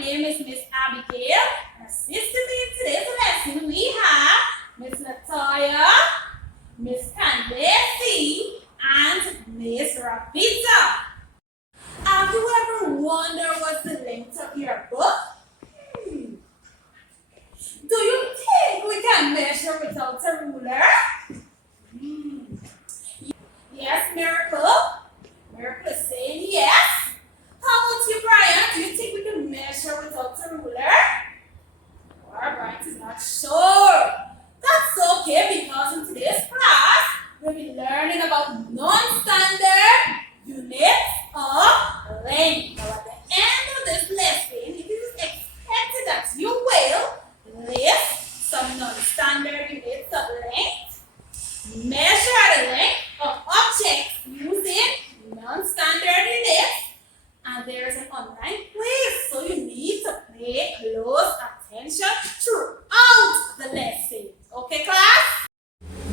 name is Miss Abigail, and assisting me in today's lesson we have Miss Latoya, Miss Candace, and Miss Ravita. Have you ever wondered what's the length of your book? Do you think we can measure without a ruler? Yes, Miracle. Miracle is saying yes. How about you, Brian? Do you think we can measure without a ruler? Or Brian is not sure. That's okay because in today's class, we'll be learning about non-standard units of length. Now at the end of this lesson, it is expected that you will list some non-standard units of length, measure the length of objects using non-standard units, and there is an online quiz, so you need to pay close attention throughout the lesson. Okay, class?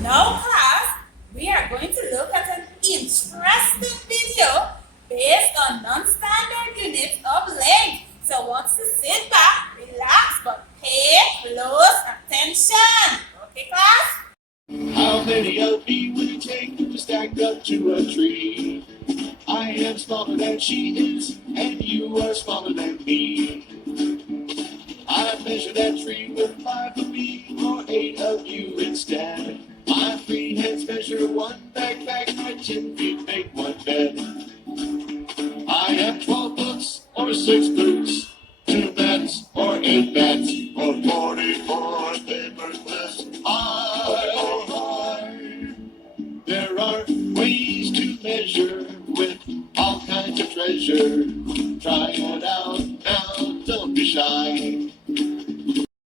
Now, class, we are going to look at an interesting video based on non-standard units of length. So I want you to sit back, relax, but pay close attention. Okay, class? How many of you would it take to stack up to a tree? I am smaller than she is, and you are smaller than me. I measure that tree with 5 of me, or 8 of you instead. My 3 hands measure 1 backpack, my 10 feet make 1 bed. I have 12 books, or 6 boots, 2 beds, or 8 beds, or 44 paper clips. There are ways to measure with all kinds of treasure. Try it out now, don't be shy.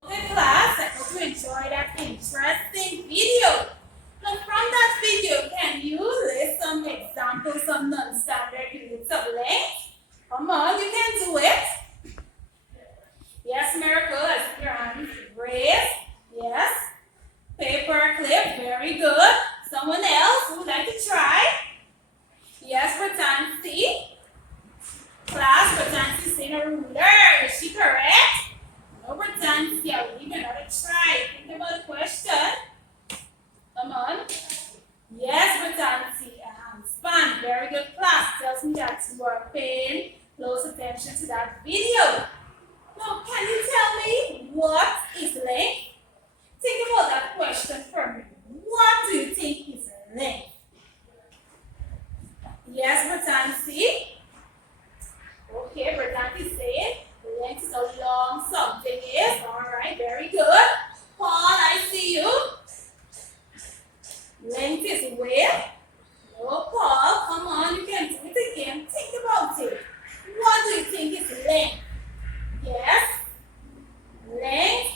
Okay, class, I hope you enjoyed that interesting video. Now, from that video, can you list some examples of non-standard units of length? Come on, you can do it. Yes, Miracle, I see your hands raised. Yes. Paper clip, very good. Someone else who would like to try? Yes, Bertansi. Class, Bertansi is saying a ruler. Is she correct? No, Bertansi, I'll give you another try. Think about the question. Come on. Yes, Bertansi. Span, very good. Class, tells me that you are paying close attention to that video. Now, can you tell me what is length? Think about that question for me. What do you think is length? Yes, Bertansi. Okay, Bertansi saying length is a long something is. Alright, very good. Paul, I see you. Length is width. No, Paul, come on, you can do it again. Think about it. What do you think is length? Yes? Length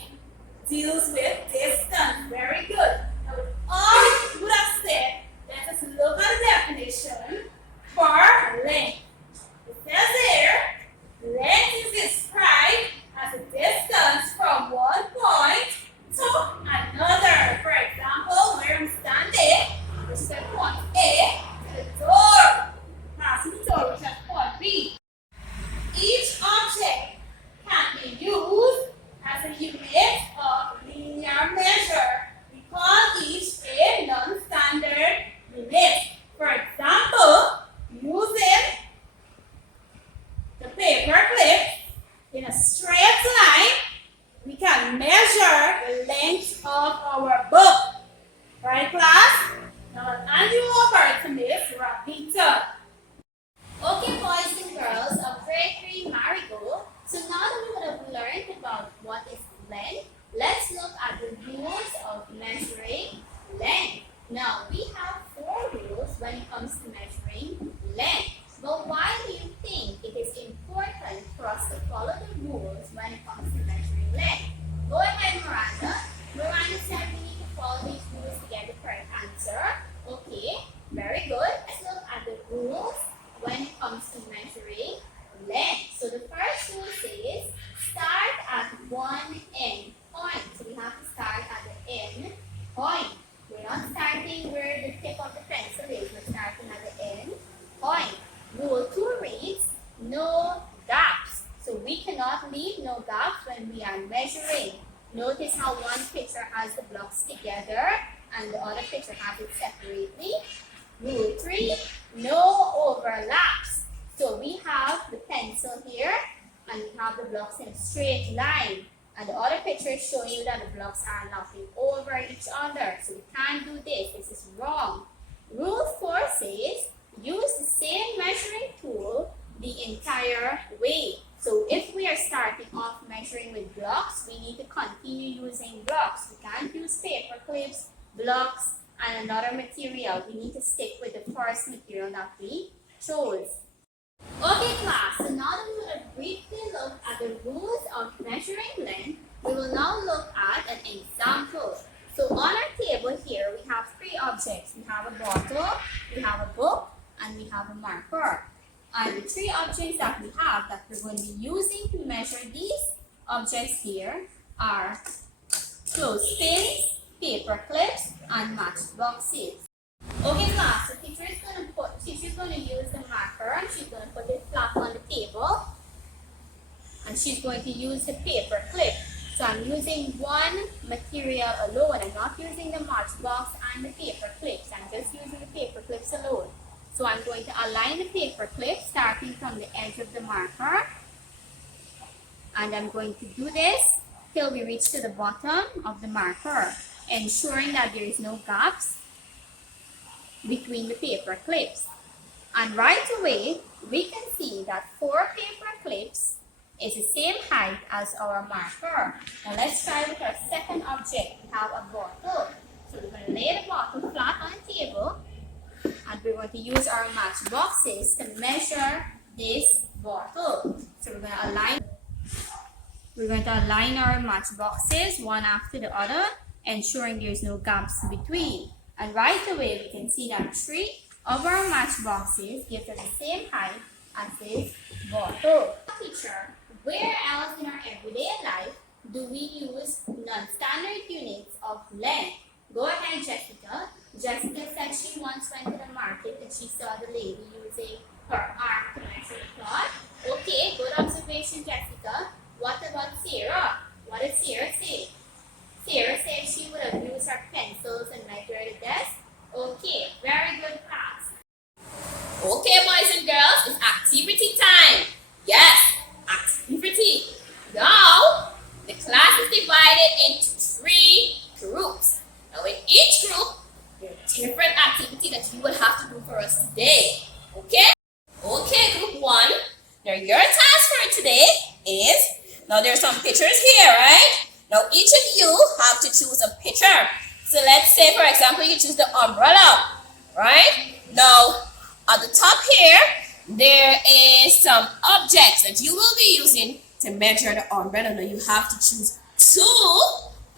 deals with distance. Very good. Now, with all you would have said, let us look at the definition for length. It says here, length is described as a distance from one point to another. For example, where I'm standing, which is at point A, to the door, passing the door, which is at point B. Each object can be used as a unit of linear measure. We call each a non-standard unit. For example, using the paper clip in a straight line, we can measure the length of our book. Right, class? Now I'll hand you over to Miss Ravita. Okay, boys and girls of grade 3 Marigold. So now that we would have learned about what is length, let's look at the rules of measuring length. Now, we have 4 rules when it comes to measuring length. But why do you think it is important for us to follow the rules when it comes to measuring length? Go ahead, Miranda. Miranda said we need to follow these rules to get the correct answer. Okay, very good. Let's look at the rules when it comes to measuring length. So the first rule says start at one end point. So we have to start at the end point. We're not starting where the tip of the pencil is. We're starting at the end point. Rule 2 reads no gaps. So we cannot leave no gaps when we are measuring. Notice how one picture has the blocks together and the other picture has it separately. Rule 3, no overlaps. So we have the pencil here and we have the blocks in a straight line. And the other picture is showing you that the blocks are knocking over each other. So we can't do this. This is wrong. Rule 4 says use the same measuring tool the entire way. So if we are starting off measuring with blocks, we need to continue using blocks. We can't use paper clips, blocks, and another material. We need to stick with the first material that we chose. Okay class, so now that we have briefly looked at the rules of measuring length, we will now look at an example. So on our table here, we have 3 objects. We have a bottle, we have a book, and we have a marker. And the 3 objects that we have that we're going to be using to measure these objects here are clothespins, paper clips, and matchboxes. Okay class, so teacher is going to use the marker and she's going to put it flat on the table. And she's going to use the paper clip. So I'm using one material alone. I'm not using the matchbox and the paper clips. I'm just using the paper clips alone. So I'm going to align the paper clip starting from the edge of the marker. And I'm going to do this till we reach to the bottom of the marker, ensuring that there is no gaps between the paper clips. And right away, we can see that 4 paper clips is the same height as our marker. Now let's try with our second object. We have a bottle. So we're going to lay the bottle flat on the table and we're going to use our matchboxes to measure this bottle. So we're going to align our matchboxes one after the other, ensuring there's no gaps between. And right away, we can see that 3 of our matchboxes give us the same height as this bottle. Teacher, where else in our everyday life do we use non-standard units of length? Go ahead, Jessica. Jessica said she once went to the market and she saw the lady using her arm to measure the cloth. Okay, good observation, Jessica. What about Sarah? What did Sarah say? Sarah said she would have used her pencils and measured the desk. Okay, very good class. Okay, boys and girls, it's activity time. Yes, activity. Now, the class is divided into 3 groups. Now, in each group, there are different activities that you will have to do for us today. Okay? Okay, group 1. Now, your task for today is, now there's some pictures here, right? Now, each of you have to choose a picture. So, let's say, for example, you choose the umbrella, right? Now, at the top here, there is some objects that you will be using to measure the umbrella. Now, you have to choose 2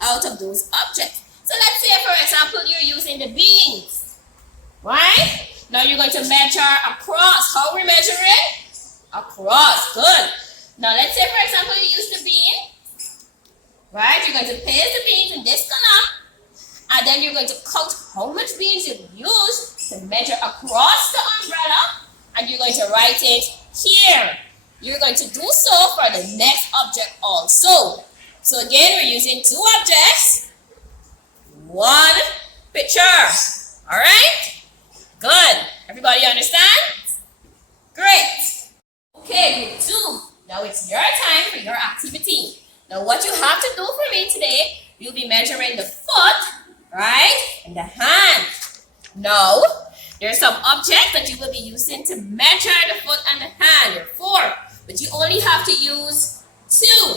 out of those objects. So, let's say, for example, you're using the beans, right? Now, you're going to measure across. How are we measuring? Across. Good. Now, let's say, for example, you use the bean. Right, you're going to place the beans in this column and then you're going to count how much beans you've used to measure across the umbrella and you're going to write it here. You're going to do so for the next object also. So again, we're using 2 objects, 1 picture. Alright? Good. Everybody understand? Great. Okay, group 2. Now it's your time for your activity. Now what you have to do for me today, you'll be measuring the foot, right, and the hand. Now, there's some objects that you will be using to measure the foot and the hand. There are 4, but you only have to use 2,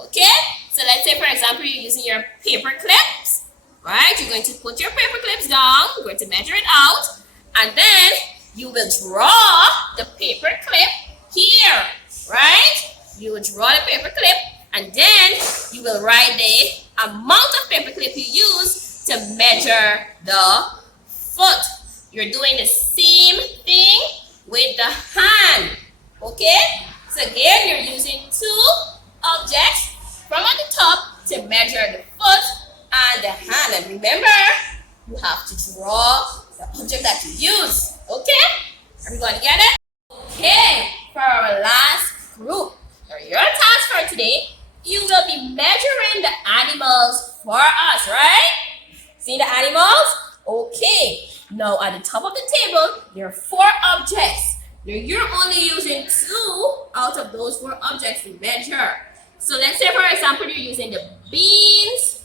okay? So let's say, for example, you're using your paper clips, right? You're going to put your paper clips down, you're going to measure it out, and then you will draw the paper clip here, right? You will draw the paper clip, and then you will write the amount of paper clip you use to measure the foot. You're doing the same thing with the hand. Okay? So again, you're using 2 objects from at the top to measure the foot and the hand. And remember, you have to draw the object that you use. Okay? Everybody get it? Okay, for our last group, or your today, you will be measuring the animals for us, right? See the animals? Okay. Now at the top of the table, there are 4 objects. Now you're only using 2 out of those 4 objects to measure. So let's say, for example, you're using the beans,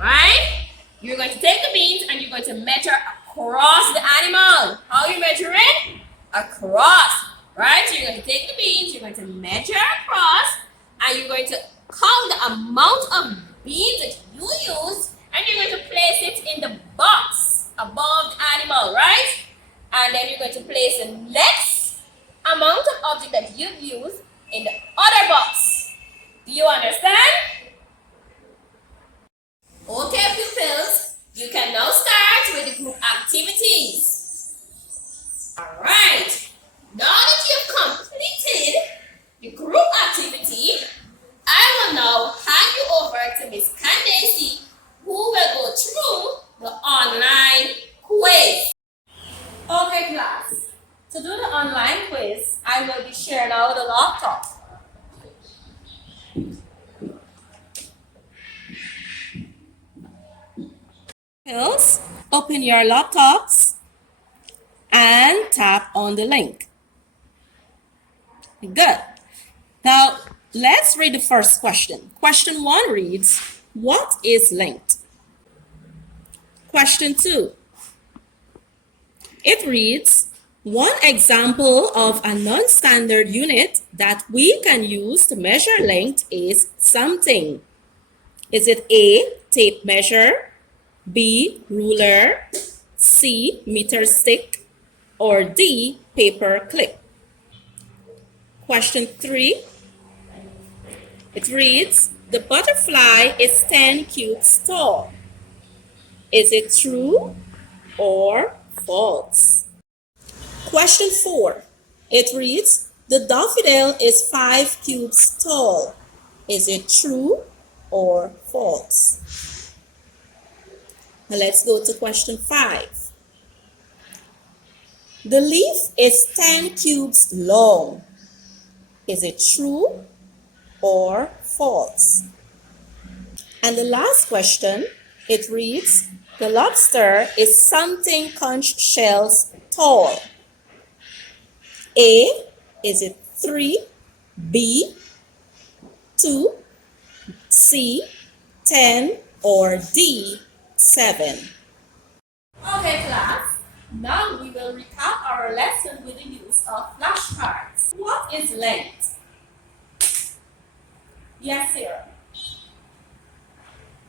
right? You're going to take the beans and you're going to measure across the animal. How are you measuring? Across, right? So you're going to take the beans, you're going to measure across, and you're going to count the amount of beans that you use, and you're going to place it in the box above the animal, right? And then you're going to place the next amount of object that you've used in the other box. Do you understand? Okay, pupils, you can now start with the group activities. Alright, now that you've completed the group activity, I will now hand you over to Miss Candace, who will go through the online quiz. Okay, class. To do the online quiz, I will be sharing out the laptop. Pupils, open your laptops and tap on the link. Good. Now, let's read the first question. Question 1 reads, what is linked? Question 2. It reads, one example of a non-standard unit that we can use to measure length is something. Is it A, tape measure, B, ruler, C, meter stick, or D, paper clip? Question 3. It reads, the butterfly is 10 cubes tall. Is it true or false? Question 4. It reads, the daffodil is 5 cubes tall. Is it true or false? Now let's go to question 5. The leaf is 10 cubes long. Is it true or false? And the last question, it reads, the lobster is something conch shells tall. A, is it 3, B, 2, C, 10, or D, 7? Okay, class. Now we will recap our lesson with the use of flashcards. What is length? Yes, Sarah.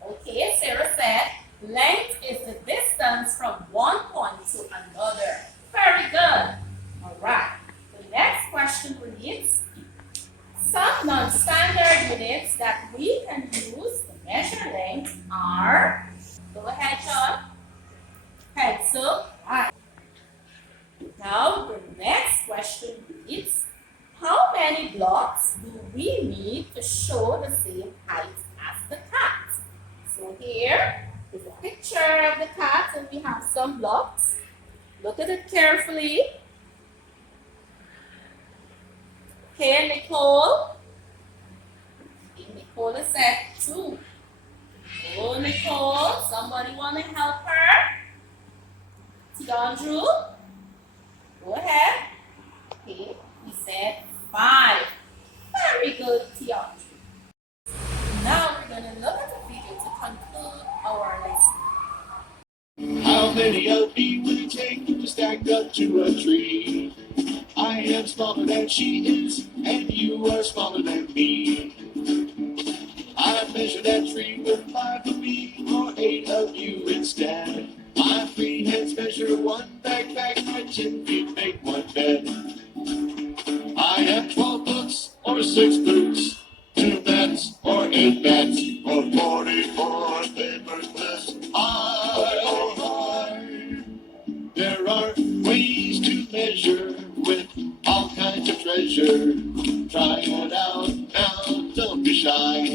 Okay, Sarah said, length is the distance from one point to another. Very good. All right. The next question reads, some non-standard units that we can use to measure length are, go ahead, John, pencil. Right. Now, the next question reads, how many blocks do we need to show the same height as the cat? So here is a picture of the cat and we have some blocks. Look at it carefully. Okay, Nicole. Nicole is at 2. Oh, Nicole, somebody want to help her? Tiandrew, go ahead. Okay, he said 5. Very good, Tiandrew. Now we're going to look at the video to conclude our lesson. How many of you would it take to stack up to a tree? I am smaller than she is, and you are smaller than me. I measure that tree with 5 of me, or 8 of you instead. My 3 hands measure 1 backpack, my 10 feet make 1 bed. I have 12 books, or 6 boots, 2 bats, or 8 bats, or 44 paperclips. There are ways to measure with all kinds of treasure. Try it out now, don't be shy.